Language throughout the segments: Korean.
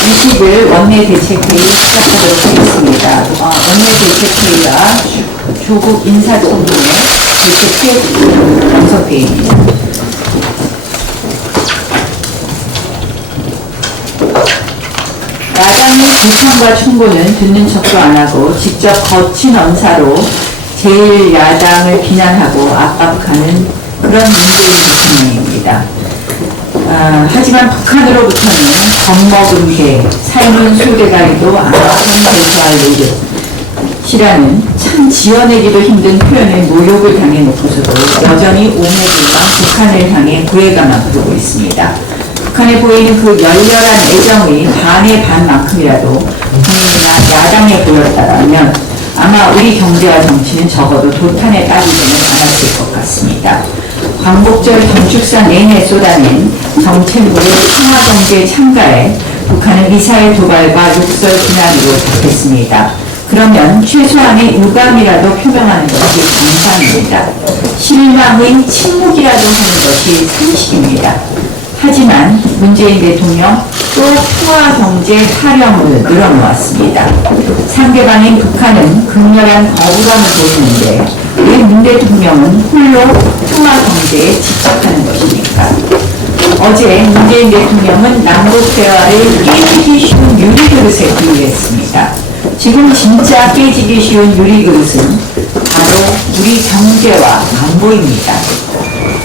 20일 원내대책회의 시작하도록 하겠습니다. 원내대책회의와 조국 인사청문회 대책회 연석회의입니다. 야당의 비판과 충고는 듣는 척도 안 하고 직접 거친 언사로 제1야당을 비난하고 압박하는 그런 문재인 대통령입니다. 하지만 북한으로부터는 겁먹은 개, 삶은 소대가리도 암묵한 대처할 노릇이라는 참 지어내기도 힘든 표현의 모욕을 당해놓고서도 여전히 오매불망 북한을 향해 구애감만 부르고 있습니다. 북한에 보이는 그 열렬한 애정의 반의 반만큼이라도 국민이나 야당에 보였다라면 아마 우리 경제와 정치는 적어도 도탄에 빠지지는 않았을 것 같습니다. 광복절 경축사 내내 쏟아낸 정책으로 평화경제 참가에 북한은 미사일 도발과 욕설 비난으로 답했습니다. 그러면 최소한의 유감이라도 표명하는 것이 정상입니다. 실망의 침묵이라도 하는 것이 상식입니다. 하지만 문재인 대통령 또 평화경제 타령을 늘어놓았습니다. 상대방인 북한은 극렬한 거부감을 보이는데 왜 문 대통령은 홀로 평화경제에 집착하는 것입니까? 어제 문재인 대통령은 남북 대화를 깨지기 쉬운 유리그릇에 비유했습니다. 지금 진짜 깨지기 쉬운 유리그릇은 바로 우리 경제와 안보입니다.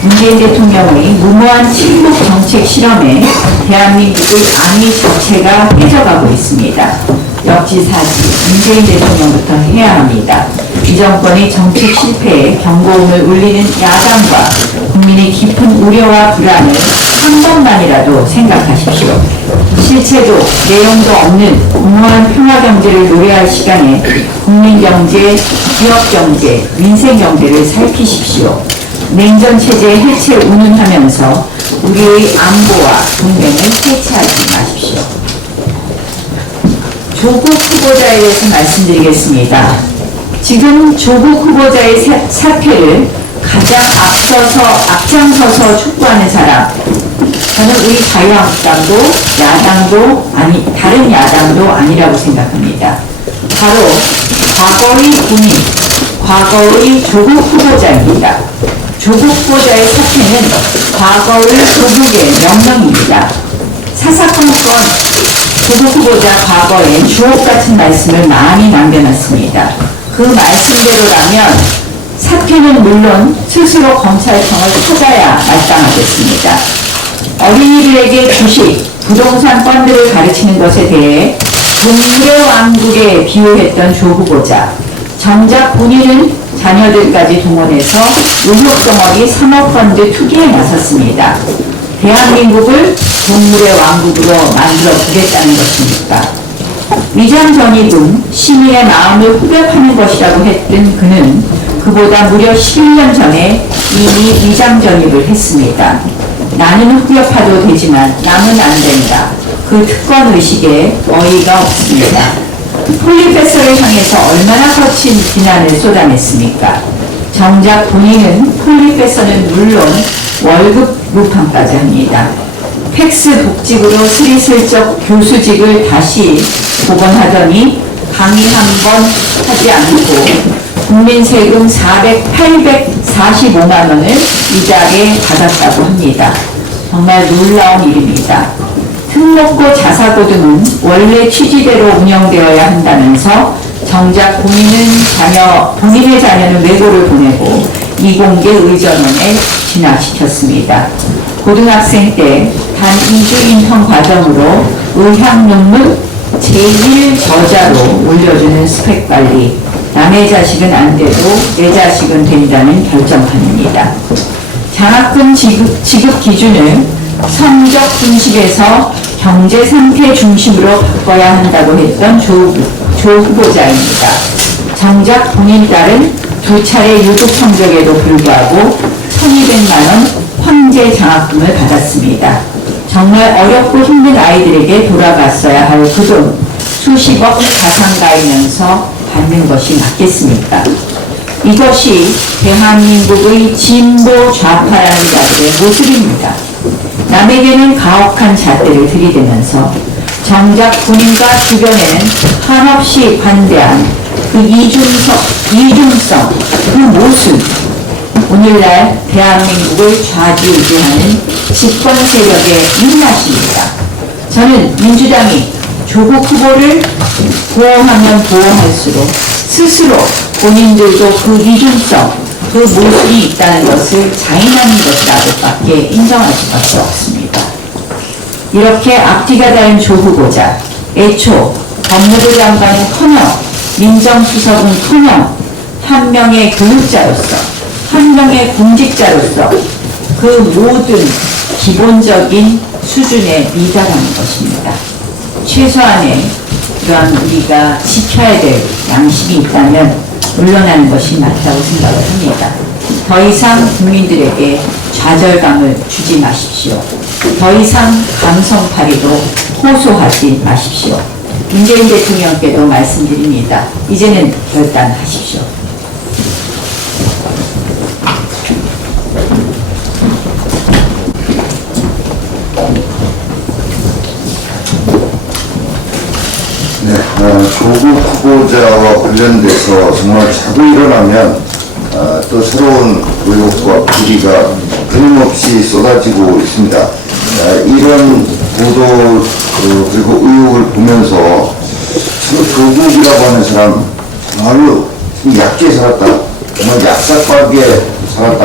문재인 대통령의 무모한 친북 정책 실험에 대한민국의 안위 자체가 깨져가고 있습니다. 역지사지 문재인 대통령부터 해야 합니다. 이 정권의 정책 실패에 경고음을 울리는 야당과 국민의 깊은 우려와 불안을 한 번만이라도 생각하십시오. 실체도 내용도 없는 공허한 평화경제를 노래할 시간에 국민경제, 기업경제, 민생경제를 살피십시오. 냉전체제 해체 운운하면서 우리의 안보와 동맹을 해체하지 마십시오. 조국 후보자에 대해서 말씀드리겠습니다. 지금 조국 후보자의 사퇴를 가장 앞장서서 촉구하는 사람, 저는 우리 자유한국당도 야당도 다른 야당도 아니라고 생각합니다. 바로 과거의 국민, 과거의 조국 후보자입니다. 조국 후보자의 사퇴는 과거의 조국의 명령입니다. 사사건건 조국 후보자 과거에 주옥같은 말씀을 많이 남겨놨습니다. 그 말씀대로라면 사퇴는 물론 스스로 검찰청을 찾아야 마땅하겠습니다. 어린이들에게 주식, 부동산 펀드를 가르치는 것에 대해 동물의 왕국에 비유했던 조 후보자, 정작 본인은 자녀들까지 동원해서 의혹덩어리 사모펀드 투기에 나섰습니다. 대한민국을 동물의 왕국으로 만들어 보겠다는 것입니까? 위장 전입은 시민의 마음을 후벼파는 것이라고 했던 그는 그보다 무려 11년 전에 이미 위장 전입을 했습니다. 나는 후벼파도 되지만 남은 안 된다. 그 특권의식에 어이가 없습니다. 폴리페서를 향해서 얼마나 거친 비난을 쏟아냈습니까? 정작 본인은 폴리페서는 물론 월급 무판까지 합니다. 팩스 복직으로 스리슬쩍 교수직을 다시 복원하더니 강의 한 번 하지 않고 국민 세금 845만 원을 이자에 받았다고 합니다. 정말 놀라운 일입니다. 특목고 자사고등은 원래 취지대로 운영되어야 한다면서 정작 본인의 자녀는 외고를 보내고 이공계 의전원에 진학시켰습니다. 고등학생 때 단 2주 인턴 과정으로 의학 논문 제1저자로 올려주는 스펙 관리, 남의 자식은 안 돼도 내 자식은 된다는 결정판입니다. 장학금 지급 기준을 성적 중심에서 경제 상태 중심으로 바꿔야 한다고 했던 조 후보자입니다. 정작 본인 딸은 2차례 유급 성적에도 불구하고 1,200만 원 황제 장학금을 받았습니다. 정말 어렵고 힘든 아이들에게 돌아갔어야 할 그 돈 수십억 가상가이면서 받는 것이 맞겠습니까? 이것이 대한민국의 진보 좌파라는 자들의 모습입니다. 남에게는 가혹한 잣대를 들이대면서 정작 본인과 주변에는 한없이 관대한 그 이중성, 그 모습, 오늘날 대한민국을 좌지우지하는 집권 세력의 입맛입니다. 저는 민주당이 조국 후보를 보호하면 보호할수록 스스로 본인들도 그 이중성, 그 모습이 있다는 것을 자인하는 것이라고밖에 인정할 수밖에 없습니다. 이렇게 앞뒤가 다른 조 후보자, 애초 법무부 장관은커녕 민정수석은커녕 한 명의 교육자로서, 한 명의 공직자로서 그 모든 기본적인 수준에 미달하는 것입니다. 최소한의 그런 우리가 지켜야 될 양심이 있다면 물러나는 것이 맞다고 생각을 합니다. 더 이상 국민들에게 좌절감을 주지 마십시오. 더 이상 감성파리도 호소하지 마십시오. 문재인 대통령께도 말씀드립니다. 이제는 결단하십시오. 네, 조국 후보자와 관련돼서 정말 자꾸 일어나면 또 새로운 의혹과 비리가 끊임없이 쏟아지고 있습니다. 이런 보도 그리고 의혹을 보면서 참 조국이라고 하는 사람 정말로 얕게 살았다, 정말 얍삽하게 살았다.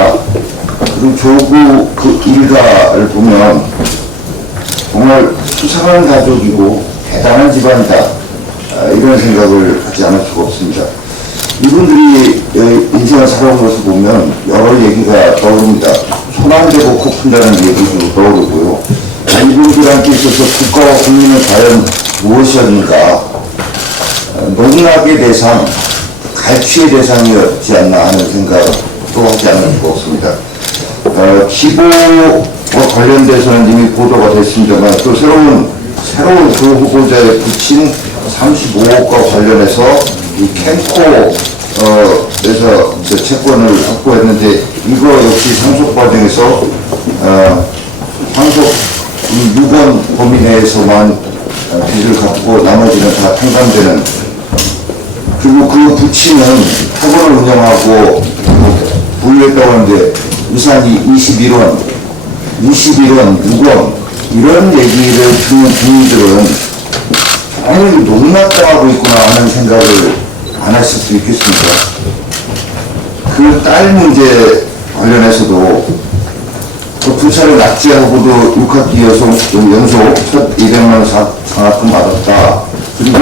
그리고 조국 그 일가를 보면 정말 수상한 가족이고 대단한 집안이다. 이런 생각을 하지 않을 수가 없습니다. 이분들이 인생을 살아온 것을 보면 여러 얘기가 떠오릅니다. 손 안 대고 코 푼다는 얘기도 떠오르고요. 이분들한테 있어서 국가와 국민은 과연 무엇이었는가, 농락의 대상, 갈취의 대상이었지 않나 하는 생각도 하지 않을 수가 없습니다. 기보와 관련돼서는 이미 보도가 됐습니다만 또 새로운 조 후보자에 붙인 35억과 관련해서 이 캠코에서 채권을 확보했는데 이거 역시 상속 과정에서 상속 6원 범위 내에서만 빚을 갚고 나머지는 다 탕감되는, 그리고 그 부친은 학원을 운영하고 부유했다고 하는데 유산이 21원, 6원 이런 얘기를 듣는 국민들은 아니 농락당하고 있구나 하는 생각을 안 하실 수 있겠습니까? 그 딸 문제 관련해서도 두 차례 납치하고도 6학기 연속 첫 200만 원 장학금 받았다. 그리고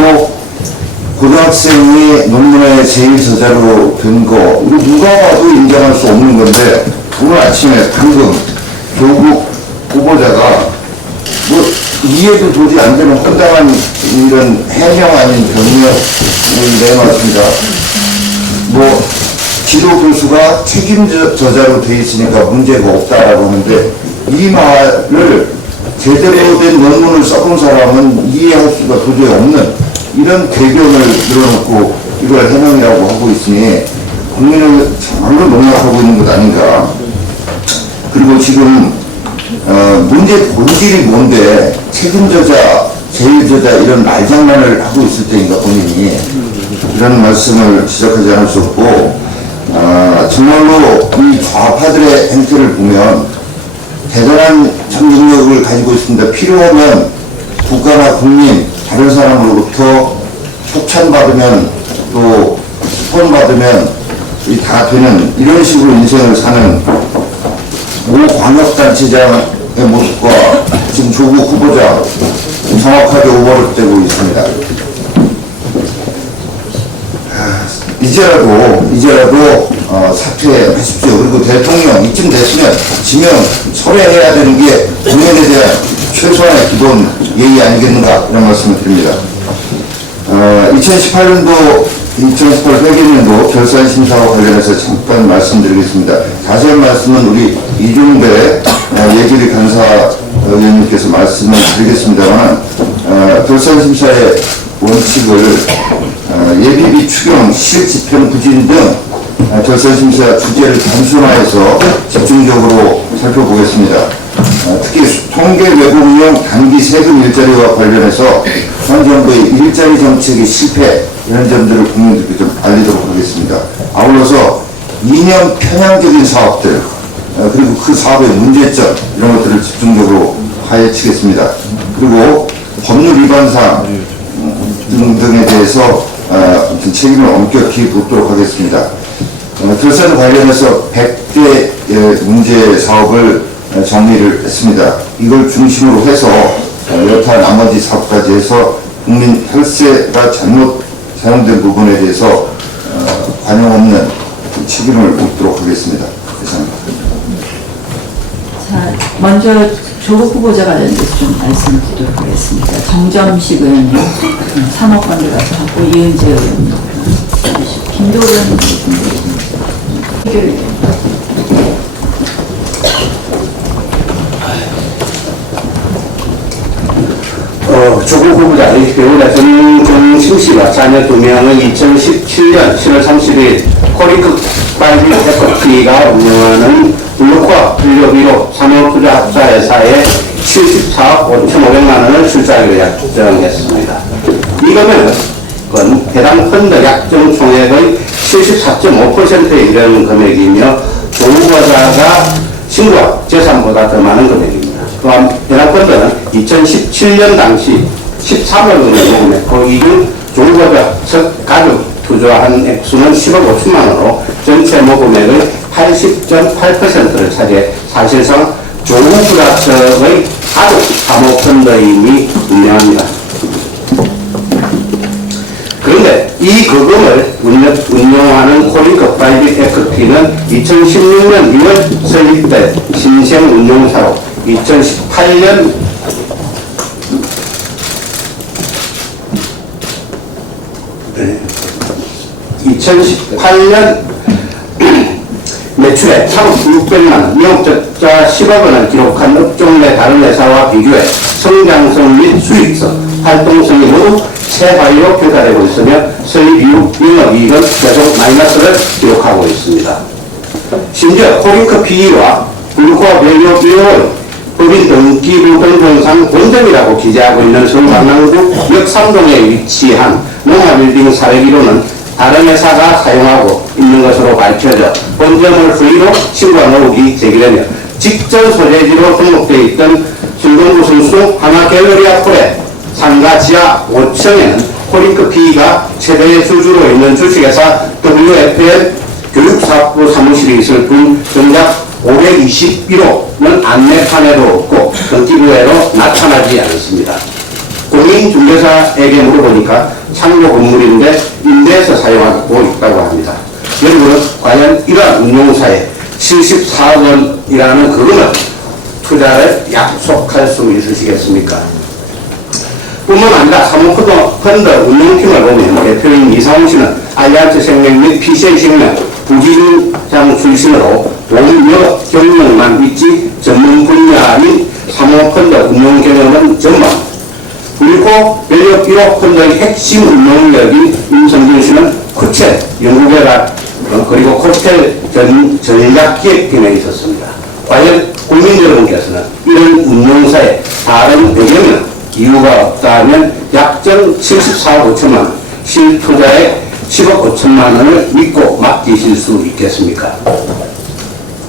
고등학생이 논문의 제일 저자로 된 거, 이거 누가 봐도 인정할 수 없는 건데 오늘 아침에 방금 조국 후보자가 뭐 이해도 도저히 안 되는 황당한 이런 해명 아닌 변명을 내놨습니다. 뭐 지도 교수가 책임 저자로 돼 있으니까 문제가 없다라고 하는데 이 말을 제대로 된 논문을 써본 사람은 이해할 수가 도저히 없는 이런 대변을 늘어놓고 이걸 해명이라고 하고 있으니 국민을 정말로 농락하고 있는 것 아닌가. 그리고 지금 문제 본질이 뭔데 책임져자, 제일져자 이런 말장난을 하고 있을 때인가 본인이 이런 말씀을 시작하지 않을 수 없고, 정말로 이 좌파들의 행태를 보면 대단한 능력을 가지고 있습니다. 필요하면 국가나 국민, 다른 사람으로부터 협찬받으면 또 스폰받으면 다 되는 이런 식으로 인생을 사는 모 광역단체장의 모습과 지금 조국 후보자 정확하게 오버랩되고 있습니다. 이제라도 사퇴하십시오. 그리고 대통령 이쯤 됐으면 지명 철회해야 되는 게 국민에 대한 최소한의 기본 예의 아니겠는가 이런 말씀을 드립니다. 2018년도 2018 회계년도 결산심사와 관련해서 잠깐 말씀드리겠습니다. 자세한 말씀은 우리 이중배 예결위 간사위원님께서 말씀을 드리겠습니다만, 결산심사의 원칙을 예비비 추경, 실집행 부진 등 결산심사 주제를 단순화해서 집중적으로 살펴보겠습니다. 특히 통계 외부 운영 단기 세금 일자리와 관련해서 현 정부의 일자리 정책의 실패 이런 점들을 국민들께 좀 알리도록 하겠습니다. 아울러서 이념 편향적인 사업들 그리고 그 사업의 문제점 이런 것들을 집중적으로 파헤치겠습니다. 그리고 법률 위반 사항 등에 대해서 책임을 엄격히 묻도록 하겠습니다. 결산 관련해서 100대 문제 사업을 정리를 했습니다. 이걸 중심으로 해서 여타 나머지 사업까지 해서 국민 혈세가 잘못 사용된 부분에 대해서 관용 없는 책임을 묻도록 하겠습니다. 감사합니다. 자, 먼저 조국 후보자 관련해서 좀 말씀드리도록 하겠습니다. 정점식 의원님, 산업관계 같은 하고 이은재 의원님, 김도현 의원님, 조국 후보자의 배우자 전종신 씨와 자녀 2명은 2017년 10월 30일 코리크 빨리 해커피가 운영하는 블록과 분류비로 산업투자합자회사에 74억 5,500만 원을 출자하기로 약정했습니다. 이 금액은 해당 펀드 약정 총액의 74.5%에 이르는 금액이며 조 후보자가 신고한 재산보다 더 많은 금액입니다. 또한 해당 펀드는 2017년 당시 13억 원을 모금했고 이중 조 후보자 첫 가족 투자한 액수는 10억 5천만 원으로 전체 모금액의 80.8%를 차지해 사실상 조 후보자 측의 가족 사모펀드임이 분명합니다. 그런데 이 거금을 운용하는 코리크 프라이빗 에쿼티는 2016년 2월 설립된 신생 운용사로 2018년 매출액 3,600만 원, 영업적자 10억 원을 기록한 업종 내 다른 회사와 비교해 성장성 및 수익성, 활동성이 모두 최하위로 평가되고 있으며 설립 이후 영업이익은 계속 마이너스를 기록하고 있습니다. 심지어 코리크 PE와 블루코어 밸류 비용을 법인 등기부등본상 본점이라고 기재하고 있는 서울 강남구 역삼동에 위치한 농화빌딩 사례기로는 다른 회사가 사용하고 있는 것으로 밝혀져 본점을 허위로 신고한 의혹이 제기되며 직전 소재지로 등록되어 있던 신동구 성수 하나갤러리아 콜의 상가 지하 5층에는 코리크 PE가 최대 주주로 있는 주식회사 WFL 교육사업부 사무실이 있을 뿐 정작 521호는 안내판에도 없고 등기부에도 나타나지 않습니다. 공인중개사에게 물어보니까 창고 건물인데 임대해서 사용하고 있다고 합니다. 여러분은 과연 이러한 운용사에 74억 원이라는 그금을 투자를 약속할 수 있으시겠습니까? 뿐만 아니라 사모펀드 운용팀을 보면 대표인 이상훈 씨는 알리안츠 생명 및 PCA생명 부진장 출신으로 동료 경력만 있지 전문 분야인 사모펀드 운용 경험은 전망. 그리고 밸류 1억 펀드의 핵심 운용력인 임성준 씨는 쿠첼 연구개발 그리고 코스텔 전략기획팀에 있었습니다. 과연 국민 여러분께서는 이런 운용사의 다른 배경이나 이유가 없다면 약정 74억 5천만 원, 실투자에 10억 5천만 원을 믿고 맡기실 수 있겠습니까?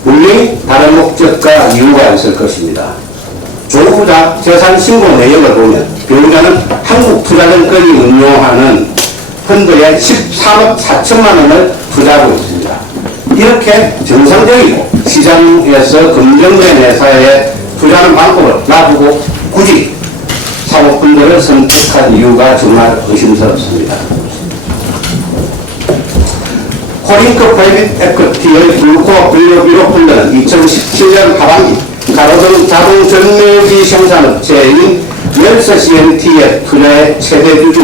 분명히 다른 목적과 이유가 있을 것입니다. 조 후보자 재산 신고 내역을 보면 배우자는 한국투자증권이 운용하는 펀드에 13억 4천만 원을 투자하고 있습니다. 이렇게 정상적이고 시장에서 검증된 회사에 투자하는 방법을 놔두고 굳이 사모펀드를 선택한 이유가 정말 의심스럽습니다. 코링크 프라이빗 에쿼티의 불코 분류비로 푼다는 2017년 하반기 가로등 자동 전매기 생산업체인 웰스 CNT의 투자의 최대 주주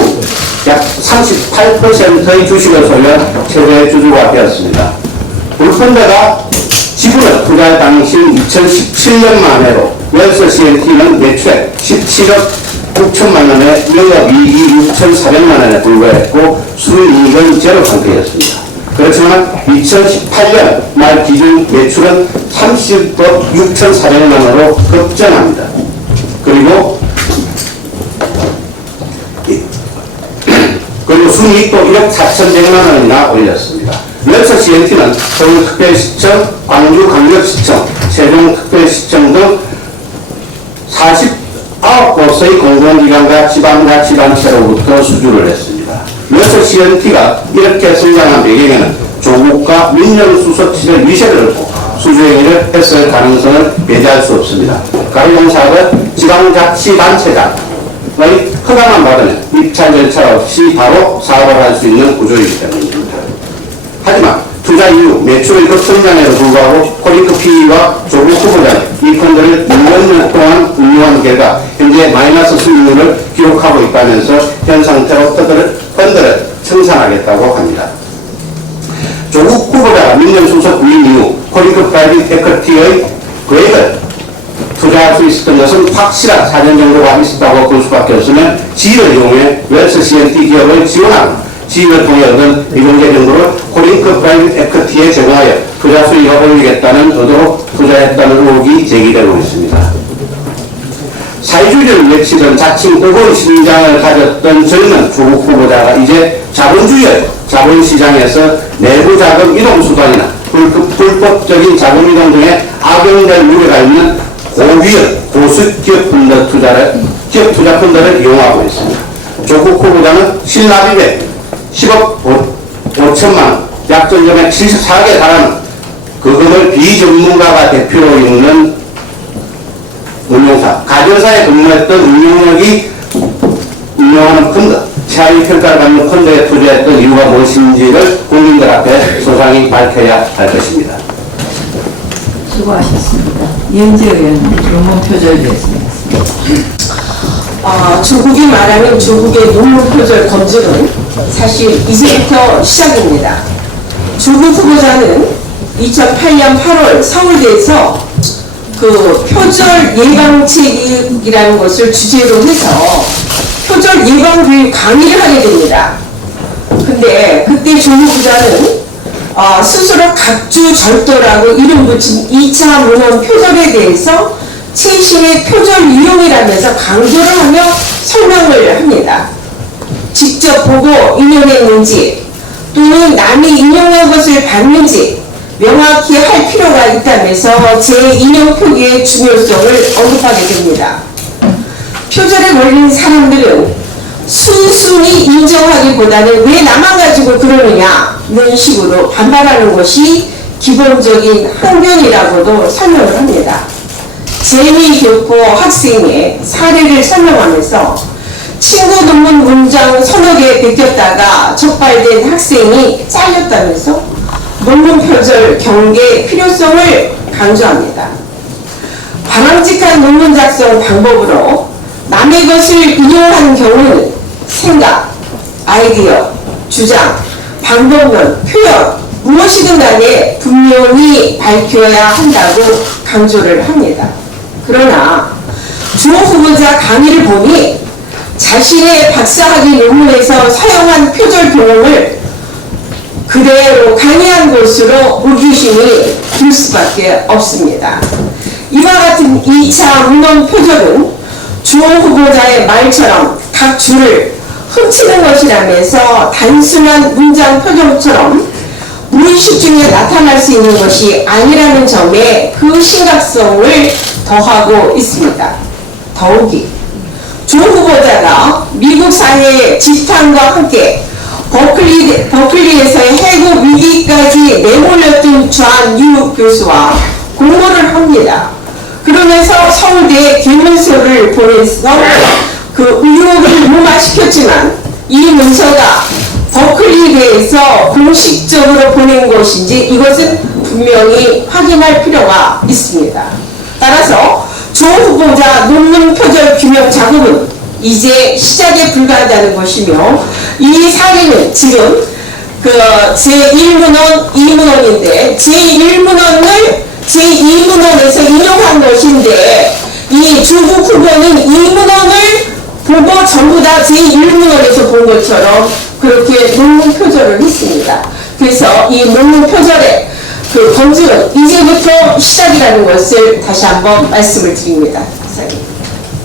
약 38%의 주식을 소유한 최대 주주가 되었습니다. 불펀드가 지분을 투자할 당시 2017년 만해로 웰스 CNT는 매출액 17억 9천만 원에 영업이익이 6,400만 원에 불과했고 순이익은 제로 상태였습니다. 그렇지만 2018년 말 기준 매출은 30억 6,400만 원으로 급증합니다. 그리고 순이익도 1억 4,100만 원이나 올렸습니다. 웰스 CNT는 서울특별시청, 광주광역시청, 세종특별시청 등 49곳의 공공기관과 지방자치단체로부터 수주를 했습니다. 웰스 CNT가 이렇게 성장한 배경에는 조국과 민영수소치의 위세를 얻고 수주행위를 했을 가능성을 배제할 수 없습니다. 가로공사업은 지방자치단체장의 허가만 받으면 입찰 절차 없이 바로 사업을 할 수 있는 구조이기 때문입니다. 하지만 투자 이후 매출의 급성장에도 불구하고 코링크 PE와 조국 후보자는 이 펀드를 6년 동안 운용한 결과 현재 마이너스 수익률을 기록하고 있다면서 현 상태로 펀드를 청산하겠다고 합니다. 조국 후보자가 민정수석 부임 이후 코링크 프라이빗 에쿼티의 계획을 투자할 수 있었던 것은 확실한 4년 정도가 있었다고 볼 수밖에 없으면 지위를 이용해 웰스 CNT 기업을 지원하고 지위를 통해 얻은 미공개 정보를 코링크 프라이빗 에쿼티에 제공하여 투자 수익을 올리겠다는 의도로 투자했다는 의혹이 제기되고 있습니다. 사회주의를 외치던 자칭 뜨거운 심장을 가졌던 젊은 조국 후보자가 이제 자본주의 자본시장에서 내부 자금 이동 수단이나 불법적인 자금 이동 등의 악영향을 우려가 있는 고위험, 고수기업 기업 투자 펀드를 이용하고 있습니다. 조국 후보자는 실납입에 10억 5천만 원, 약정금액 74억에 달하는 그 금을 비전문가가 대표로 있는 운용사, 가전사에 근무했던 운용력이 운영하는 펀드, 차이 평가를 받는 펀드에 투자했던 이유가 무엇인지를 국민들 앞에 소상히 밝혀야 할 것입니다. 수고하셨습니다. 이은재 의원님, 논문 표절 위해서 조국이 말하는 조국의 논문 표절 검증은 사실 이제부터 시작입니다. 조국 후보자는 2008년 8월 서울대에서 그 표절 예방책이라는 것을 주제로 해서 표절 예방 교육 강의를 하게 됩니다. 근데 그때 조국 후보자는 스스로 각주절도라고 이름 붙인 2차 문헌 표절에 대해서 최신의 표절 유형이라면서 강조를 하며 설명을 합니다. 직접 보고 인용했는지 또는 남이 인용한 것을 봤는지 명확히 할 필요가 있다면서 제2형 표기의 중요성을 언급하게 됩니다. 표절에 걸린 사람들은 순순히 인정하기보다는 왜 나만 가지고 그러느냐는 식으로 반발하는 것이 기본적인 항변이라고도 설명을 합니다. 재미교포 학생의 사례를 설명하면서 친구 논문 문장 서너 개 베꼈다가 적발된 학생이 잘렸다면서 논문 표절 경계의 필요성을 강조합니다. 바람직한 논문 작성 방법으로 남의 것을 인용하는 경우는 생각, 아이디어, 주장, 방법론, 표현 무엇이든 간에 분명히 밝혀야 한다고 강조를 합니다. 그러나 조 후보자 강의를 보니 자신의 박사학위 논문에서 사용한 표절 경험을 그대로 강의한 것으로 의구심이 들 수밖에 없습니다. 이와 같은 2차 문헌 표절은 조 후보자의 말처럼 각 줄을 훔치는 것이라면서 단순한 문장 표절처럼 무의식 중에 나타날 수 있는 것이 아니라는 점에 그 심각성을 더하고 있습니다. 더욱이 조 후보자가 미국 사회의 지탄과 함께 버클리에서의 해고 위기까지 내몰렸던 좌유 교수와 공모를 합니다. 그러면서 서울대에 개문서를 보내서 그 의혹을 무마시켰지만 이 문서가 버클리대에서 공식적으로 보낸 것인지 이것은 분명히 확인할 필요가 있습니다. 따라서 조 후보자 논문 표절 규명 작업은 이제 시작에 불과하다는 것이며 이 사례는 지금 그 제1문헌, 2문헌인데 제2문헌에서 인용한 것인데 이 조국 후보는 2문헌을 보고 전부 다 제1문헌에서 본 것처럼 그렇게 논문 표절을 했습니다. 그래서 이 논문 표절의 그 검증은 이제부터 시작이라는 것을 다시 한번 말씀을 드립니다.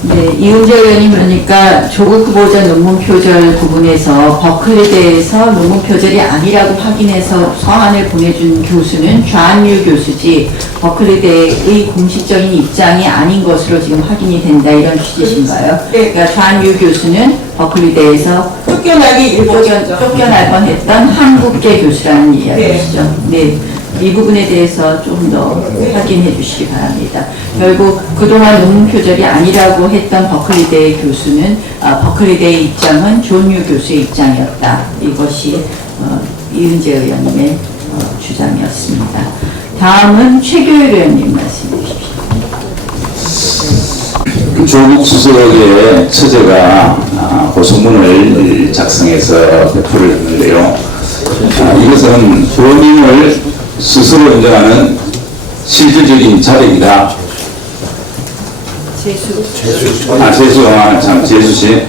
네, 이은재 의원님 그러니까 조국 후보자 논문 표절 부분에서 버클리대에서 논문 표절이 아니라고 확인해서 서한을 보내준 교수는 좌한유 교수지 버클리대의 공식적인 입장이 아닌 것으로 지금 확인이 된다 이런 취지신가요? 네. 그러니까 좌한유 교수는 버클리대에서 쫓겨나기 일보전죠. 쫓겨날 뻔했던 한국계 교수라는 이야기시죠. 네. 이 부분에 대해서 좀 더 확인해 주시기 바랍니다. 결국 그동안 논문 표절이 아니라고 했던 버클리대의 교수는 버클리대의 입장은 존유 교수의 입장이었다. 이것이 이은재 의원님의 주장이었습니다. 다음은 최교일 의원님 말씀해 주십시오. 조국 수석의 처제가 고소문을 작성해서 배포를 했는데요. 이것은 본인을 스스로 인정하는 실질적인 자백이다. 재수씨.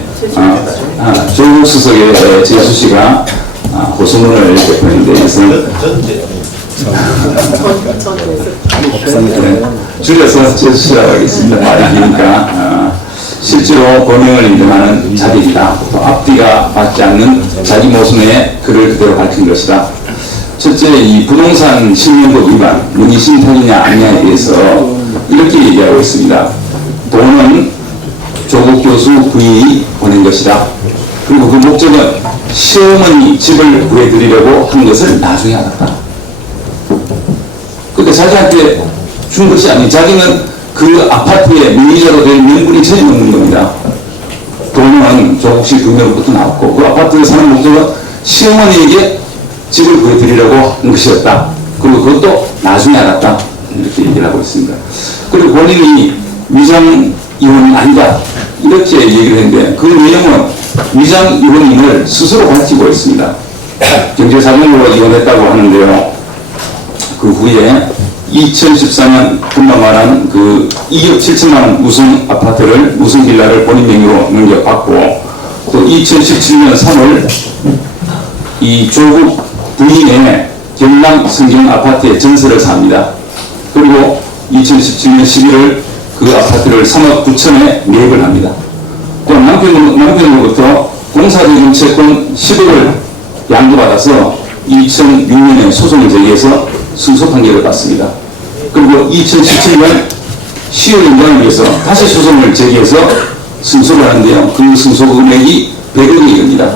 조국 수석의 재수씨가 고소문을 배포했는데 이것은 줄여서 재수씨라고 하겠습니다. 말이 기니까 실제로 본인을 인정하는 자백이다. 또 앞뒤가 맞지 않는 자기 모습의 글을 그대로 밝힌 것이다. 첫째, 이 부동산 실명법 위반, 문의신탁이냐 아니냐에 대해서 이렇게 얘기하고 있습니다. 돈은 조국 교수 부인이 보낸 것이다. 그리고 그 목적은 시어머니 집을 구해드리려고 한 것을 나중에 알았다. 그러니까 자기한테 준 것이 아니, 자기는 그 아파트의 명의자로 될 명분이 전혀 없는 겁니다. 돈은 조국 씨 부인으로부터 나왔고, 그 아파트를 사는 목적은 시어머니에게 집을 구해드리려고 한 것이었다. 그리고 그것도 나중에 알았다. 이렇게 얘기를 하고 있습니다. 그리고 본인이 위장 이혼이 아니다. 이렇게 얘기를 했는데 그 내용은 위장 이혼임을 스스로 밝히고 있습니다. 경제사정으로 이혼했다고 하는데요. 그 후에 2014년 금방 말한 그 2억 7천만 원 무슨 아파트를, 무슨 빌라를 본인 명의로 넘겨받고 또 2017년 3월 이 조국 부인의 경남 성경 아파트에 전세를 삽니다. 그리고 2017년 11월 그 아파트를 3억 9천에 매입을 합니다. 또 남편으로부터 공사대금 채권 10억을 양도받아서 2006년에 소송을 제기해서 승소 판결을 받습니다. 그리고 2017년 10월 연장을 위해서 다시 소송을 제기해서 승소를 하는데요. 그 승소 금액이 100억이 됩니다.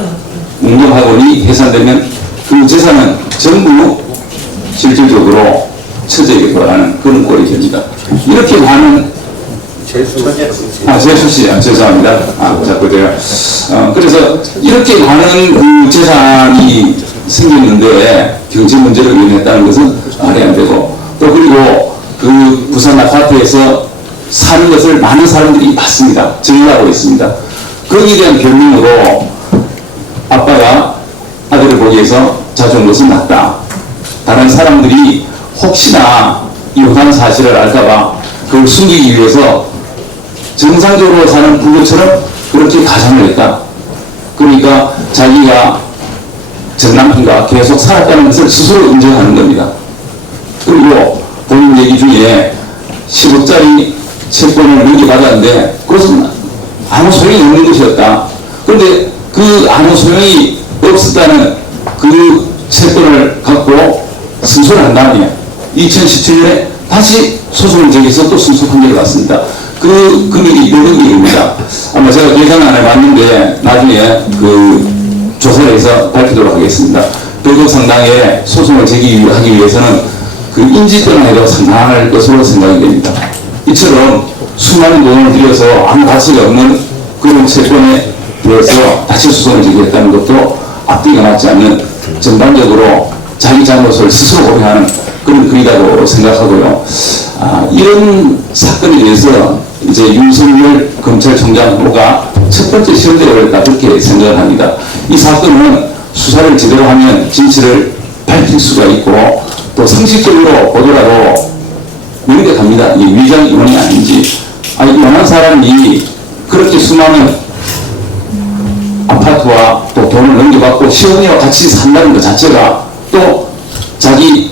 운동학원이 해산되면 그 재산은 전부 실질적으로 처제에게 돌아가는 그런 꼴이 됩니다. 이렇게 많은 재수씨, 죄송합니다. 자꾸 제가 그래서 이렇게 많은 그 재산이 생겼는데 경제 문제로 인했다는 것은 말이 안 되고, 또 그리고 그 부산 아파트에서 사는 것을 많은 사람들이 봤습니다. 증언하고 있습니다. 거기에 대한 변명으로 아빠가 아들을 보기 위해서 자주 온 것은 맞다. 다른 사람들이 혹시나 이혼한 사실을 알까봐 그걸 숨기기 위해서 정상적으로 사는 부부처럼 그렇게 가정을 했다. 그러니까 자기가 전 남편과 계속 살았다는 것을 스스로 인정하는 겁니다. 그리고 본인 얘기 중에 10억짜리 채권을 넘겨받았는데 그것은 아무 소용이 없는 것이었다. 그런데 그 아무 소용이 없었다는 그 채권을 갖고 승소를 한 다음에 2017년에 다시 소송을 제기해서 또 승소 판결을 받습니다. 그 금액이 100억입니다. 아마 제가 계산을 안 해봤는데 나중에 그 조사를 해서 밝히도록 하겠습니다. 100억 상당의 소송을 제기하기 위해서는 그 인지권을 해도 상당할 것으로 생각이 됩니다. 이처럼 수많은 돈을 들여서 아무 가치가 없는 그런 채권에 대해서 다시 소송을 제기했다는 것도 앞뒤가 맞지 않는 전반적으로 자기 잘못을 스스로 고백하는 그런 글이라고 생각하고요. 이런 사건에 대해서 이제 윤석열 검찰총장 후보가 첫 번째 시험대에 올렸다 그렇게 생각을 합니다. 이 사건은 수사를 제대로 하면 진실을 밝힐 수가 있고 또 상식적으로 보더라도 명백합니다. 이 위장 인원이 아닌지. 이만한 사람이 그렇게 수많은 아파트와 또 돈을 넘겨받고 시어머니와 같이 산다는 것 자체가 또 자기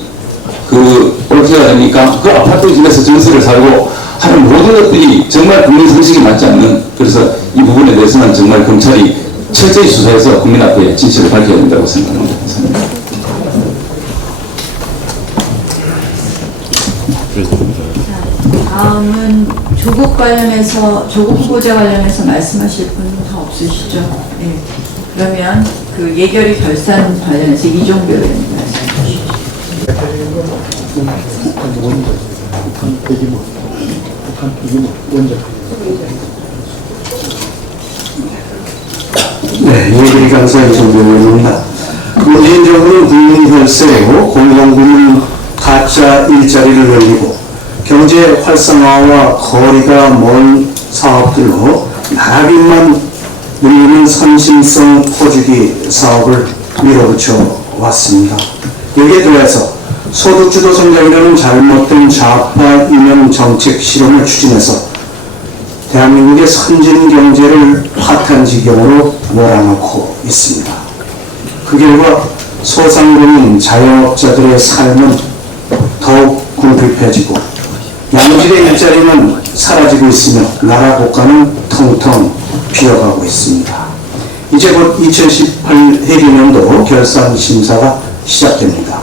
올해가 되니까 그 아파트 집에서 전세를 살고 하는 모든 것들이 정말 국민 상식에 맞지 않는, 그래서 이 부분에 대해서는 정말 검찰이 철저히 수사해서 국민 앞에 진실을 밝혀야 된다고 생각합니다. 다음은 조국 후보자 관련해서 말씀하실 분 다 없으시죠? 네. 그러면 그 예결위 결산 관련해서 이종교 의원님 말씀해 주시죠. 네, 예결위 강사 이종교 의원입니다. 문재인 정부는 국민 혈세로 공공부문 가짜 일자리를 늘리고 경제 활성화와 거리가 먼 사업들로 나라빚만 늘리는 선심성 포주기 사업을 밀어붙여 왔습니다. 여기에 더해서 소득주도 성장이라는 잘못된 좌파 이념 정책 실험을 추진해서 대한민국의 선진 경제를 파탄 지경으로 몰아넣고 있습니다. 그 결과 소상공인 자영업자들의 삶은 더욱 궁핍해지고 양질의 일자리는 사라지고 있으며 나라 국가는 텅텅 비어가고 있습니다. 이제 곧 2018 회계년도 결산 심사가 시작됩니다.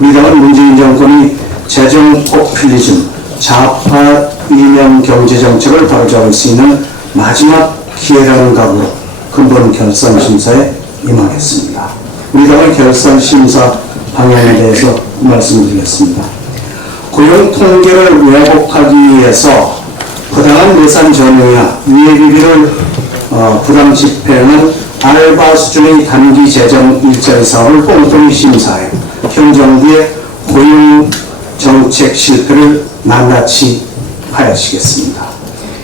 우리 당은 문재인 정권이 재정 포퓰리즘, 좌파 이념 경제 정책을 바로잡을 수 있는 마지막 기회라는 각오로 근본 결산 심사에 임하겠습니다. 우리 당의 결산 심사 방향에 대해서 말씀드리겠습니다. 고용 통계를 왜곡하기 위해서 부당한 예산 전용이나 유예비비를 부당 집행은 알바 수준의 단기 재정 일자리 사업을 꼼꼼히 심사해 현 정부의 고용 정책 실패를 낱낱이 하야시겠습니다.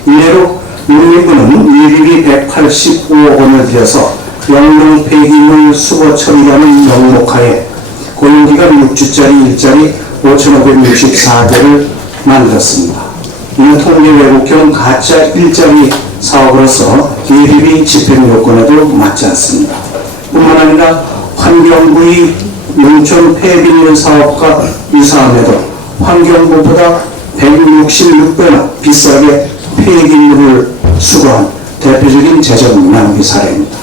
이래로 농림부는 예비비 185억 원을 들여서 영농 폐기물 수거 처리라는 명목하에 고용기간 6주짜리 일자리 5,564개를 만들었습니다. 이는 통계 왜곡형 가짜 일자리 사업으로서 예비비 집행 요건에도 맞지 않습니다. 뿐만 아니라 환경부의 농촌 폐비물 사업과 유사함에도 환경부보다 166배나 비싸게 폐기물을 수거한 대표적인 재정 낭비 사례입니다.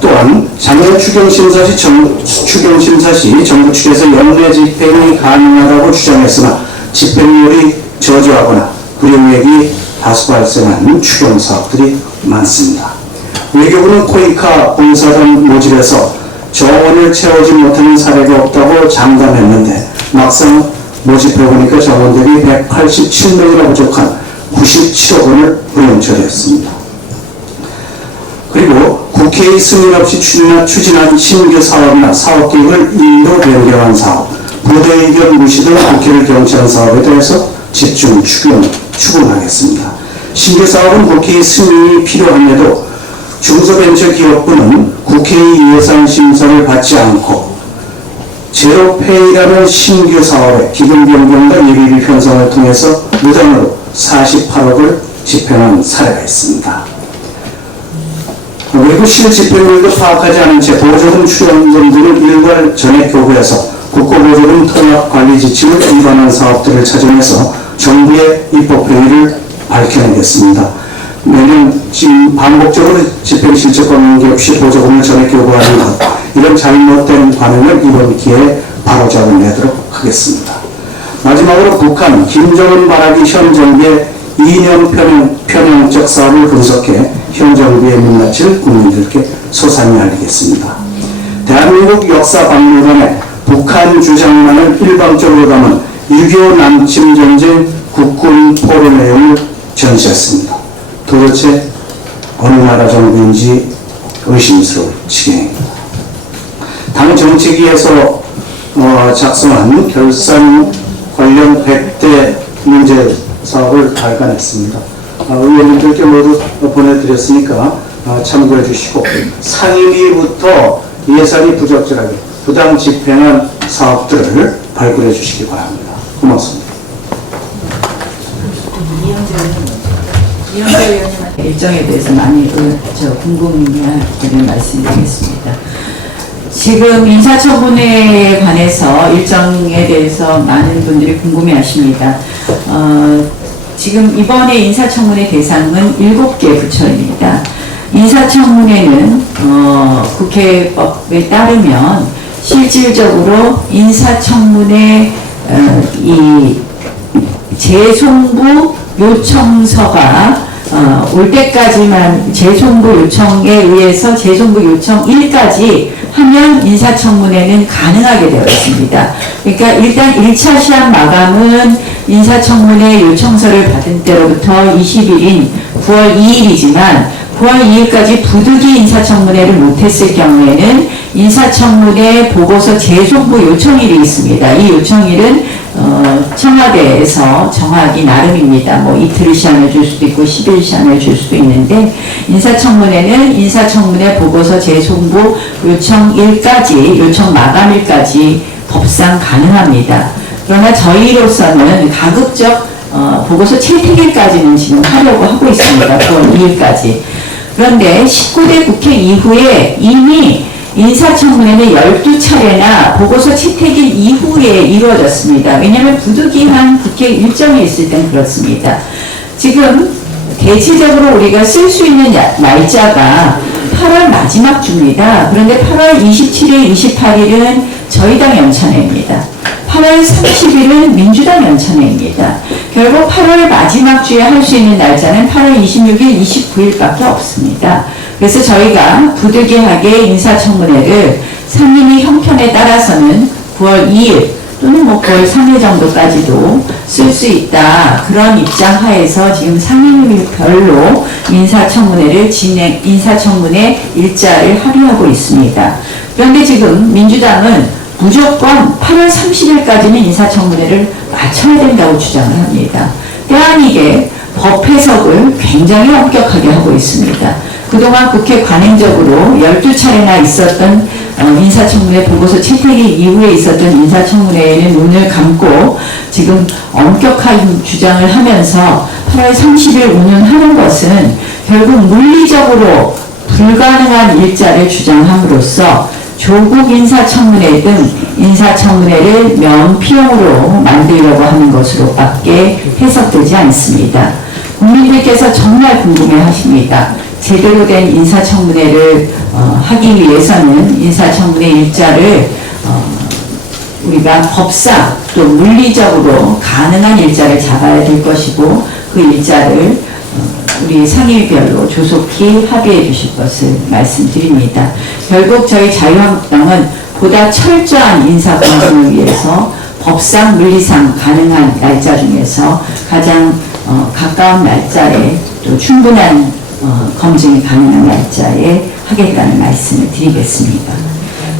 또한 작년 추경심사 시 정부 측에서 연내 집행이 가능하다고 주장했으나 집행률이 저조하거나 불용액이 다수 발생한 추경사업들이 많습니다. 외교부는 코이카 봉사단 모집에서 정원을 채우지 못하는 사례가 없다고 장담했는데 막상 모집해보니까 정원 대비 187명이나 부족한 97억 원을 불용 처리했습니다. 그리고 국회의 승인 없이 추진한 신규 사업이나 사업계획을 인도 변경한 사업, 부대 의견 무시 등 국회를 경치한 사업에 대해서 집중 추궁하겠습니다. 신규 사업은 국회의 승인이 필요함에도 중소벤처기업부는 국회의 예산 심사를 받지 않고 제로페이라는 신규 사업의 기금 변경과 예비비 편성을 통해서 무단으로 48억을 집행한 사례가 있습니다. 그리고 실집행률도 파악하지 않은 채 보조금 출연금 등을 일괄 전액 교부해서 국고보조금 통합관리 지침을 위반한 사업들을 찾아내서 정부의 입법행위를 밝혀내겠습니다. 매년 지금 반복적으로 집행실적 관계 없이 보조금을 전액 교부하는 것, 이런 잘못된 관행을 이번 기회에 바로잡아내도록 하겠습니다. 마지막으로 북한 김정은 말하기 현 정부의 이념 편향적 사업을 분석해 현 정부의 민낯을 국민들께 소상히 알리겠습니다. 대한민국 역사박물관에 북한 주장만을 일방적으로 담은 6.25 남침전쟁 국군 포로 내용을 전시했습니다. 도대체 어느 나라 정부인지 의심스러울 지경입니다. 당 정책위에서 작성한 결산 관련 100대 문제 사업을 발간했습니다. 의원님들께 모두 보내드렸으니까 참고해 주시고 상임위부터 예산이 부적절하게 부당 집행한 사업들을 발굴해 주시기 바랍니다. 고맙습니다. 이현재 의원님한테 일정에 대해서 많이 궁금해할 부분을 말씀드리겠습니다. 지금 인사처분에 관해서 일정에 대해서 많은 분들이 궁금해하십니다. 지금 이번에 인사청문회 대상은 7개 부처입니다. 인사청문회는 국회법에 따르면 실질적으로 인사청문회 이 재송부 요청서가 올 때까지만 재송부 요청에 의해서 재송부 요청 1까지 하면 인사청문회는 가능하게 되어 있습니다. 그러니까 일단 1차 시한 마감은 인사청문회 요청서를 받은 때로부터 20일인 9월 2일이지만 9월 2일까지 부득이 인사청문회를 못했을 경우에는 인사청문회 보고서 재송부 요청일이 있습니다. 이 요청일은 청와대에서 정하기 나름입니다. 뭐 이틀 시한을 줄 수도 있고 10일 시한을 줄 수도 있는데 인사청문회는 인사청문회 보고서 재송부 요청일까지 요청 마감일까지 법상 가능합니다. 그러나 저희로서는 가급적 보고서 채택일까지는 지금 하려고 하고 있습니다. 9월 2일까지. 그런데 19대 국회 이후에 이미 인사청문회는 12차례나 보고서 채택일 이후에 이루어졌습니다. 왜냐하면 부득이한 국회 일정이 있을 땐 그렇습니다. 지금 대체적으로 우리가 쓸 수 있는 날짜가 8월 마지막 주입니다. 그런데 8월 27일, 28일은 저희 당 연찬회입니다. 8월 30일은 민주당 연찬회입니다. 결국 8월 마지막 주에 할 수 있는 날짜는 8월 26일, 29일밖에 없습니다. 그래서 저희가 부득이하게 인사청문회를 상임위 형편에 따라서는 9월 2일 또는 뭐 9월 3일 정도까지도 쓸 수 있다. 그런 입장 하에서 지금 상임위별로 인사청문회 일자를 합의하고 있습니다. 그런데 지금 민주당은 무조건 8월 30일까지는 인사청문회를 마쳐야 된다고 주장을 합니다. 때아니게 법 해석을 굉장히 엄격하게 하고 있습니다. 그동안 국회 관행적으로 12차례나 있었던 인사청문회 보고서 채택일 이후에 있었던 인사청문회에는 눈을 감고 지금 엄격한 주장을 하면서 8월 30일 운운하는 것은 결국 물리적으로 불가능한 일자를 주장함으로써 조국 인사청문회 등 인사청문회를 면피용으로 만들려고 하는 것으로밖에 해석되지 않습니다. 국민들께서 정말 궁금해 하십니다. 제대로 된 인사청문회를 하기 위해서는 인사청문회 일자를 우리가 법상 또 물리적으로 가능한 일자를 잡아야 될 것이고 그 일자를 우리 상임위별로 조속히 합의해 주실 것을 말씀드립니다. 결국 저희 자유한국당은 보다 철저한 인사 검증을 위해서 법상 물리상 가능한 날짜 중에서 가장 가까운 날짜에 또 충분한 검증이 가능한 날짜에 하겠다는 말씀을 드리겠습니다.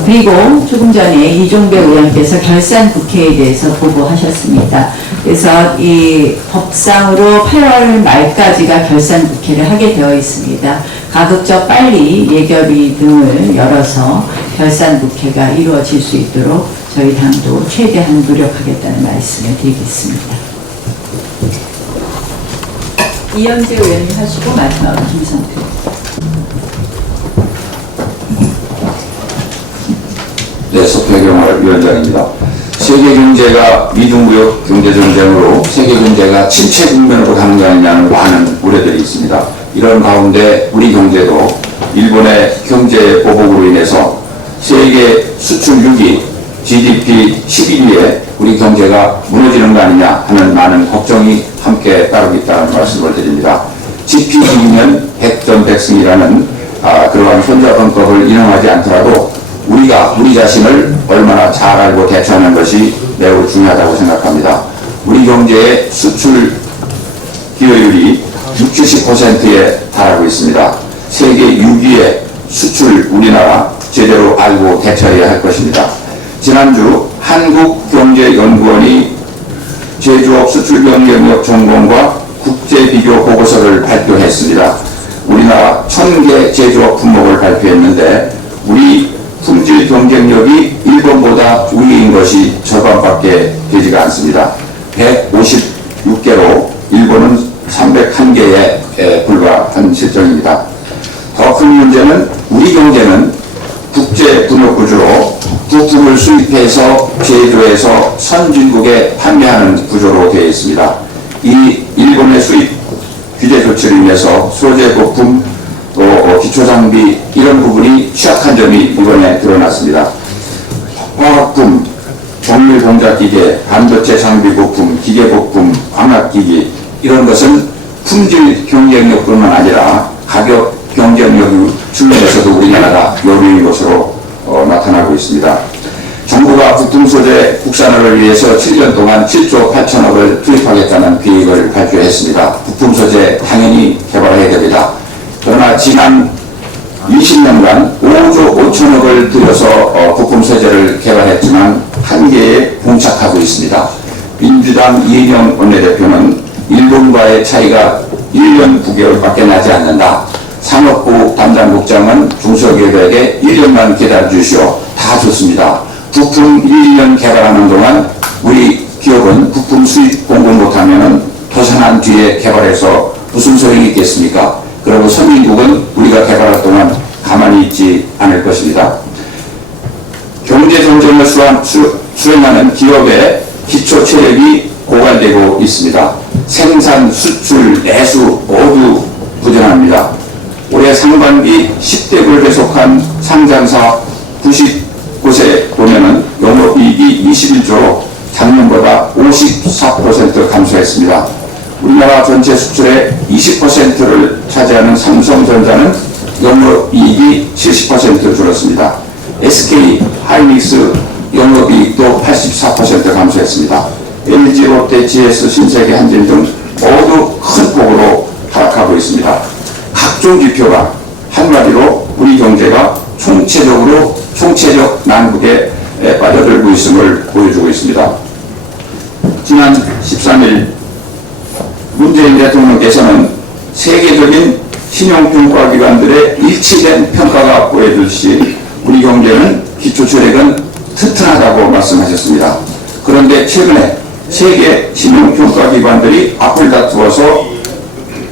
그리고 조금 전에 이종배 의원께서 결산 국회에 대해서 보고하셨습니다. 그래서 이 법상으로 8월 말까지가 결산 국회를 하게 되어 있습니다. 가급적 빨리 예결위 등을 열어서 결산 국회가 이루어질 수 있도록 저희 당도 최대한 노력하겠다는 말씀을 드리겠습니다. 이현재 의원님 하시고 마지막으로 김성태. 네, 석태경활 위원장입니다. 세계 경제가 미중무역 경제 전쟁으로 세계 경제가 침체 국면으로 가는 거 아니냐는 많은 우려들이 있습니다. 이런 가운데 우리 경제도 일본의 경제 보복으로 인해서 세계 수출 6위, GDP 11위에 우리 경제가 무너지는 거 아니냐 하는 많은 걱정이 함께 따르고 있다는 말씀을 드립니다. GP이면 백전백승이라는 그러한 손자병법을 인용하지 않더라도 우리가 우리 자신을 얼마나 잘 알고 대처하는 것이 매우 중요하다고 생각합니다. 우리 경제의 수출 기여율이 60~70%에 달하고 있습니다. 세계 6위의 수출 우리나라 제대로 알고 대처해야 할 것입니다. 지난주 한국경제연구원이 제조업 수출 경쟁력 전공과 국제 비교 보고서를 발표했습니다. 우리나라 1000개 제조업 품목을 발표했는데 우리 품질 경쟁력이 일본보다 우위인 것이 절반밖에 되지가 않습니다. 156개로 일본은 301개에 불과한 실정입니다. 더 큰 문제는 우리 경제는 국제 분업 구조로 부품을 수입해서 제조해서 선진국에 판매하는 구조로 되어 있습니다. 이 일본의 수입 규제 조치로 인해서 소재 부품, 또 기초장비 이런 부분이 취약한 점이 이번에 드러났습니다. 화학품, 정밀 공작기계, 반도체 장비 부품, 기계 부품, 광학기기 이런 것은 품질 경쟁력뿐만 아니라 가격 경쟁력 측면에서도 우리나라가 요인인 것으로 나타나고 있습니다. 정부가 부품 소재 국산화를 위해서 7년 동안 7조 8천억을 투입하겠다는 계획을 발표했습니다. 부품 소재 당연히 개발해야 됩니다. 그러나 지난 20년간 5조 5천억을 들여서 부품 소재를 개발했지만 한계에 봉착하고 있습니다. 민주당 이인영 원내대표는 일본과의 차이가 1년 9개월밖에 나지 않는다. 산업부 담당국장은 중소기업에게 1년만 기다려주시오. 다 좋습니다. 부품 1년 개발하는 동안 우리 기업은 부품 수입 공급 못하면 도산한 뒤에 개발해서 무슨 소용이 있겠습니까? 그리고 선진국은 우리가 개발할 동안 가만히 있지 않을 것입니다. 경제정책을 수행하는 기업의 기초 체력이 고갈되고 있습니다. 생산, 수출, 내수 모두 부진합니다. 올해 상반기 10대국에 속한 상장사 90곳에 보면은 영업이익이 21조로 작년보다 54% 감소했습니다. 우리나라 전체 수출의 20%를 차지하는 삼성전자는 영업이익이 70% 줄었습니다. SK 하이닉스 영업이익도 84% 감소했습니다. LG, 롯데, GS, 신세계, 한진 등 모두 큰 폭으로 하락하고 있습니다. 각종 지표가 한마디로 우리 경제가 총체적 난국에 빠져들고 있음을 보여주고 있습니다. 지난 13일 문재인 대통령께서는 세계적인 신용평가기관들의 일치된 평가가 보여주듯이 우리 경제는 기초체력은 튼튼하다고 말씀하셨습니다. 그런데 최근에 세계 신용평가기관들이 앞을 다투어서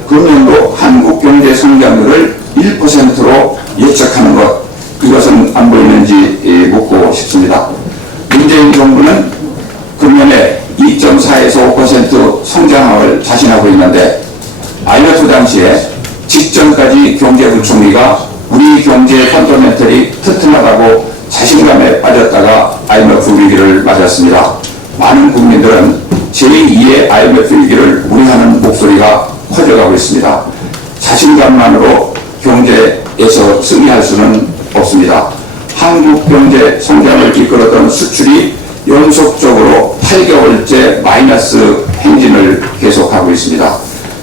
금년도 한국 경제 성장률을 1%로 예측하는 것, 이것은 안 보이는지 묻고 싶습니다. 문재인 정부는 금년에 2.4에서 5% 성장을 자신하고 있는데 IMF 당시에 직전까지 경제부총리가 우리 경제 펀더멘털이 튼튼하다고 자신감에 빠졌다가 IMF 위기를 맞았습니다. 많은 국민들은 제2의 IMF 위기를 우려하는 목소리가 커져가고 있습니다. 자신감만으로 경제에서 승리할 수는 없습니다. 한국 경제 성장을 이끌었던 수출이 연속적으로 8개월째 마이너스 행진을 계속하고 있습니다.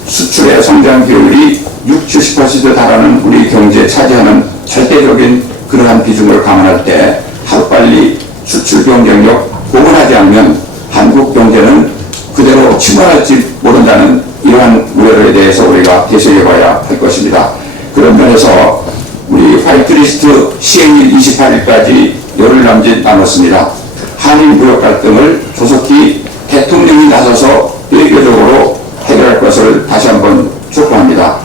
수출의 성장 비율이 60~70% 달하는 우리 경제에 차지하는 절대적인 그러한 비중을 감안할 때 하루빨리 수출 경쟁력 복원하지 않으면 한국 경제는 그대로 침몰할지 모른다는 이러한 우려에 대해서 우리가 대처해봐야 할 것입니다. 그런 면에서 우리 화이트리스트 시행일 28일까지 열흘 남짓 남았습니다. 한일 무역 갈등을 조속히 대통령이 나서서 외교적으로 해결할 것을 다시 한번 촉구합니다.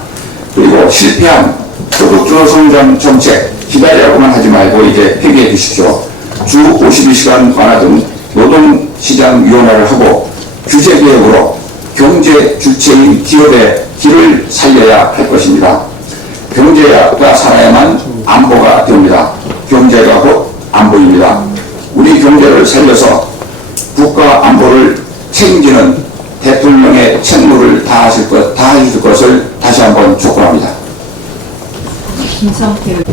그리고 실패한 소득주도 성장 정책 기다리라고만 하지 말고 이제 폐기해 주십시오. 주 52시간 완화 등 노동시장 위원화를 하고 규제 개혁으로 경제 주체인 기업의 길을 살려야 할 것입니다. 경제가 살아야만 안보가 됩니다. 경제가 곧 안보입니다. 우리 경제를 살려서 국가 안보를 책임지는 대통령의 책무를 다하실 것을 다시 한번 촉구합니다. 김성태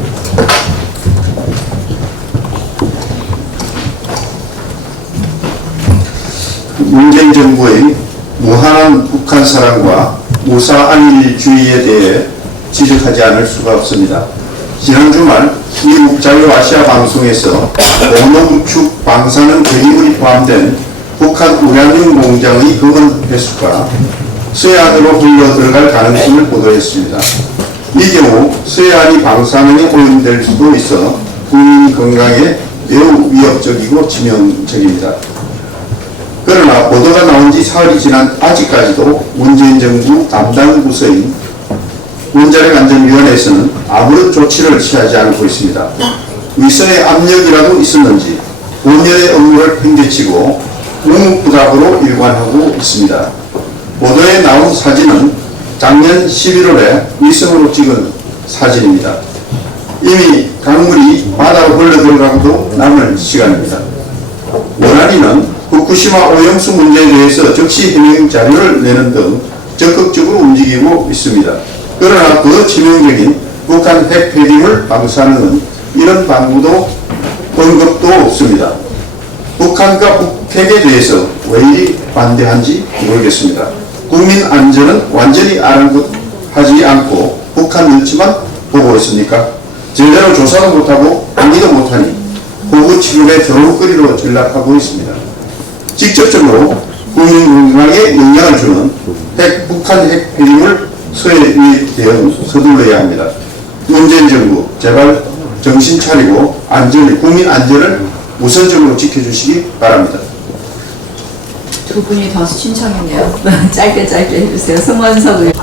문재인 정부의 무한한 북한 사랑과 무사안일주의에 대해 지적하지 않을 수가 없습니다. 지난 주말 미국 자유아시아 방송에서 원노구축 방사능 결의물이 포함된 북한 우라늄 공장의 금은 회수가 서해안으로 흘러 들어갈 가능성을 보도했습니다. 이 경우 서해안이 방사능에 오염될 수도 있어 국민 건강에 매우 위협적이고 치명적입니다. 그러나 보도가 나온 지 사흘이 지난 아직까지도 문재인 정부 담당 부서인 원자력안전위원회에서는 아무런 조치를 취하지 않고 있습니다. 위선의 압력이라도 있었는지 본연의 업무를 팽개치고 묵묵부답으로 일관하고 있습니다. 보도에 나온 사진은 작년 11월에 위성으로 찍은 사진입니다. 이미 강물이 바다로 흘러 들어가고도 남을 시간입니다. 원안위는 후쿠시마 오염수 문제에 대해서 적시 해명 자료를 내는 등 적극적으로 움직이고 있습니다. 그러나 더 치명적인 북한 핵 폐기물 방사능은 이런 방구도 언급도 없습니다. 북한과 북핵에 대해서 왜 이리 반대한지 모르겠습니다. 국민 안전은 완전히 아랑곳하지 않고 북한 눈치만 보고 있습니까? 제대로 조사도 못하고 항의도 못하니 호구 치료에 겨울거리로 전락하고 있습니다. 직접적으로 국민 건강에 영향을 주는 북한 핵 폐기물 서해 대응 서둘러야 합니다. 문재인 정부 제발 정신 차리고 국민 안전을 우선적으로 지켜주시기 바랍니다. 두 분이 더 신청했네요. 짧게 해주세요. 송원석 의원.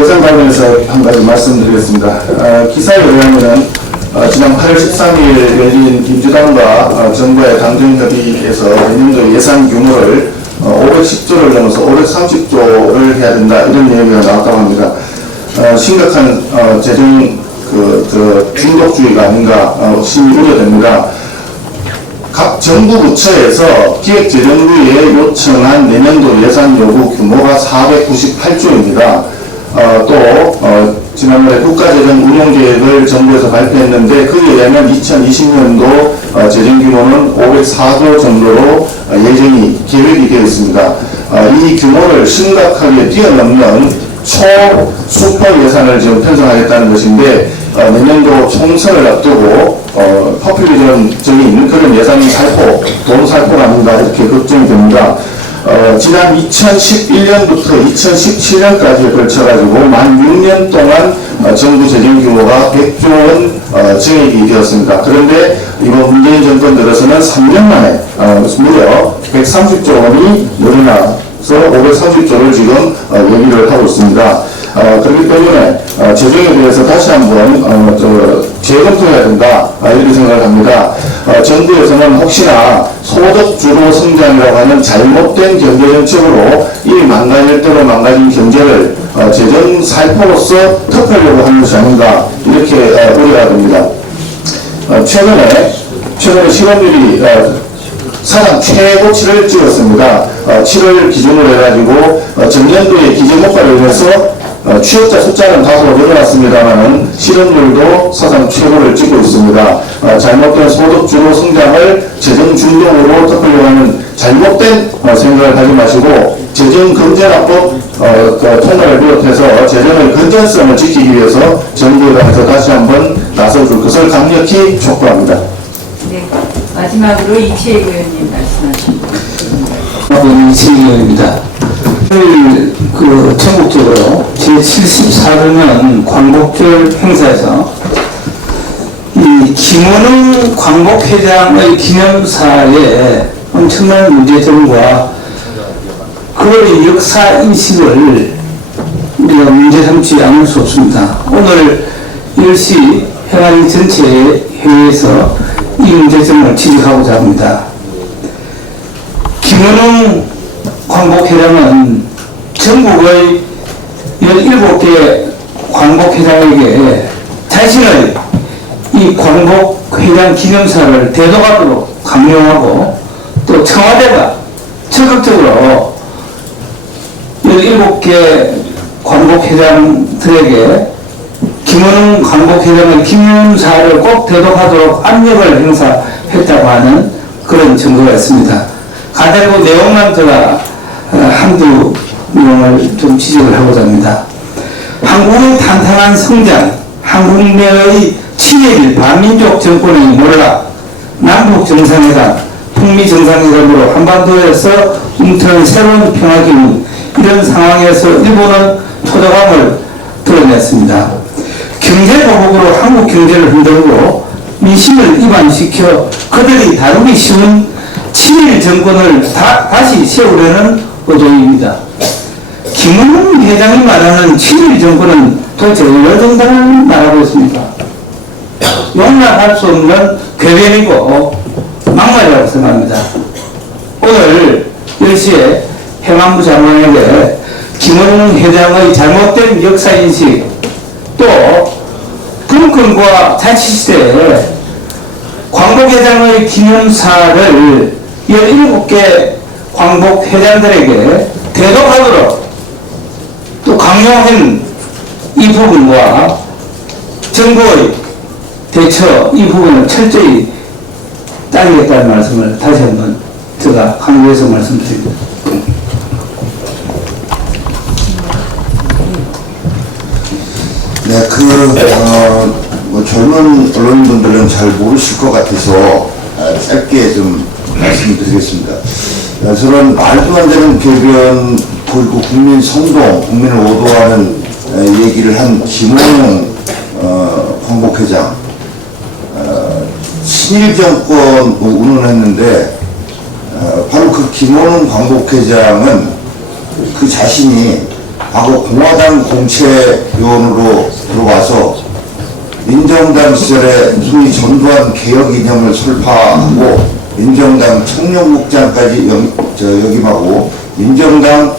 예산 관련해서 한 가지 말씀드리겠습니다. 기사에 의하면 지난 8월 13일 열린 민주당과 정부의 당정협의에서 내년도 예산 규모를 510조를 넘어서 530조를 해야 된다 이런 얘기가 나왔다고 합니다. 심각한 재정 중독주의가 아닌가 심히 우려됩니다. 각 정부 부처에서 기획재정부에 요청한 내년도 예산 요구 규모가 498조입니다. 지난번에 국가재정 운용계획을 정부에서 발표했는데 그에 의하면 2020년도 재정규모는 504조 정도로 예정이 계획이 되어 있습니다. 이 규모를 심각하게 뛰어넘는 초수퍼 예산을 지금 편성하겠다는 것인데 내년도 총선을 앞두고 포퓰리즘적인 그런 예산 살포, 돈 살포가 아닌가 이렇게 걱정이 됩니다. 지난 2011년부터 2017년까지에 걸쳐가지고 만 6년 동안 정부 재정 규모가 100조 원 증액이 되었습니다. 그런데 이번 문재인 정권 들어서는 3년 만에 무려 130조 원이 늘어나서 530조를 지금 얘기를 하고 있습니다. 그렇기 때문에 재정에 대해서 다시 한번 재검토해야 된다 이렇게 생각을 합니다. 정부에서는 혹시나 소득주도 성장이라고 하는 잘못된 경제 정책으로 이미 망가질 대로 망가진 경제를 재정 살포로서 덮으려고 하는 것이 아닌가 이렇게 우려가 됩니다. 최근에 실업률이 사상 최고치를 찍었습니다. 7월 기준으로 해가지고 전년도의 기준 효과를 인해서 취업자 숫자는 다소 늘어났습니다만 실업률도 사상 최고를 찍고 있습니다. 잘못된 소득주도 성장을 재정 중독으로 덮으려고 하는 잘못된 생각을 하지 마시고 재정건전화법 통과를 비롯해서 재정의 건전성을 지키기 위해서 정부에 대해서 다시 한번 나서줄 것을 강력히 촉구합니다. 네. 마지막으로 이채희 의원님 말씀하십니다. 이채희 의원입니다. 전국적으로 제74주년 광복절 행사에서 이 김원웅 광복회장의 기념사에 엄청난 문제점과 그의 역사 인식을 우리가 문제 삼지 않을 수 없습니다. 오늘 10시 행안위 전체 회의에서 이 문제점을 지적하고자 합니다. 김원웅 광복회장은 전국의 17개 광복회장에게 자신의 이 광복회장 기념사를 대도하도록 강요하고 또 청와대가 적극적으로 17개 광복회장들에게 김원웅 광복회장의 기념사를 꼭 대독하도록 압력을 행사했다고 하는 그런 증거가 있습니다. 가대로 내용만 제가 한두 내용을 좀 지적을 하고자 합니다. 한국의 탄탄한 성장, 한국 내의 친일 반민족 정권의 몰락, 남북 정상회담, 북미 정상회담으로 한반도에서 움트는 새로운 평화기운, 이런 상황에서 일본은 초조감을 드러냈습니다. 경제보복으로 한국 경제를 흔들고 민심을 이반시켜 그들이 다루기 쉬운 친일 정권을 다시 세우려는 의도입니다. 김은웅 회장이 말하는 친일 정권은 도대체 어느 정도를 말하고 있습니까? 용납할 수 없는 궤변이고 막말이라고 생각합니다. 오늘 10시에 행안부 장관에게 김은웅 회장의 잘못된 역사인식, 또 금권과 자치시대에 광복회장의 기념사를 17개 광복회장들에게 대독하도록 또 강요한 이 부분과 정부의 대처 이 부분을 철저히 따르겠다는 말씀을 다시 한번 제가 강조해서 말씀드립니다. 네, 뭐 젊은 언론분들은 잘 모르실 것 같아서 짧게 좀 말씀드리겠습니다. 저는 말도 안 되는 궤변, 그리고 국민 선동, 국민을 오도하는 얘기를 한 김원웅 광복회장, 친일 정권 운운했는데 바로 그 김원웅 광복회장은 그 자신이 과거 공화당 공채위원으로 들어와서 민정당 시절에 소위 전두환 개혁 이념을 설파하고 민정당 청년국장까지 역임하고 민정당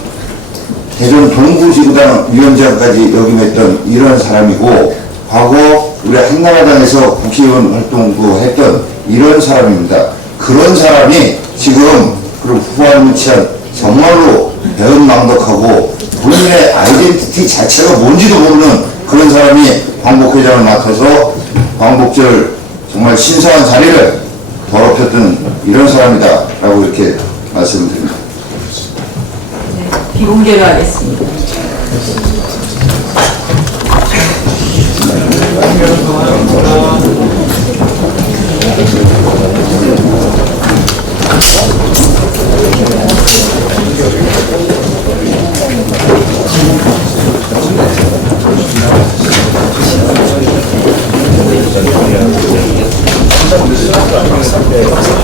대전 동부지구당 위원장까지 역임했던 이런 사람이고, 과거 우리 한나라당에서 국회의원 활동도 했던 이런 사람입니다. 그런 사람이 지금 그런 후발무치한 정말로 배은망덕하고 본인의 아이덴티티 자체가 뭔지도 모르는 그런 사람이 광복회장을 맡아서 광복절 정말 신성한 자리를 더럽혔던 이런 사람이다 라고 이렇게 말씀을 드립니다. 네, 비공개로 하겠습니다.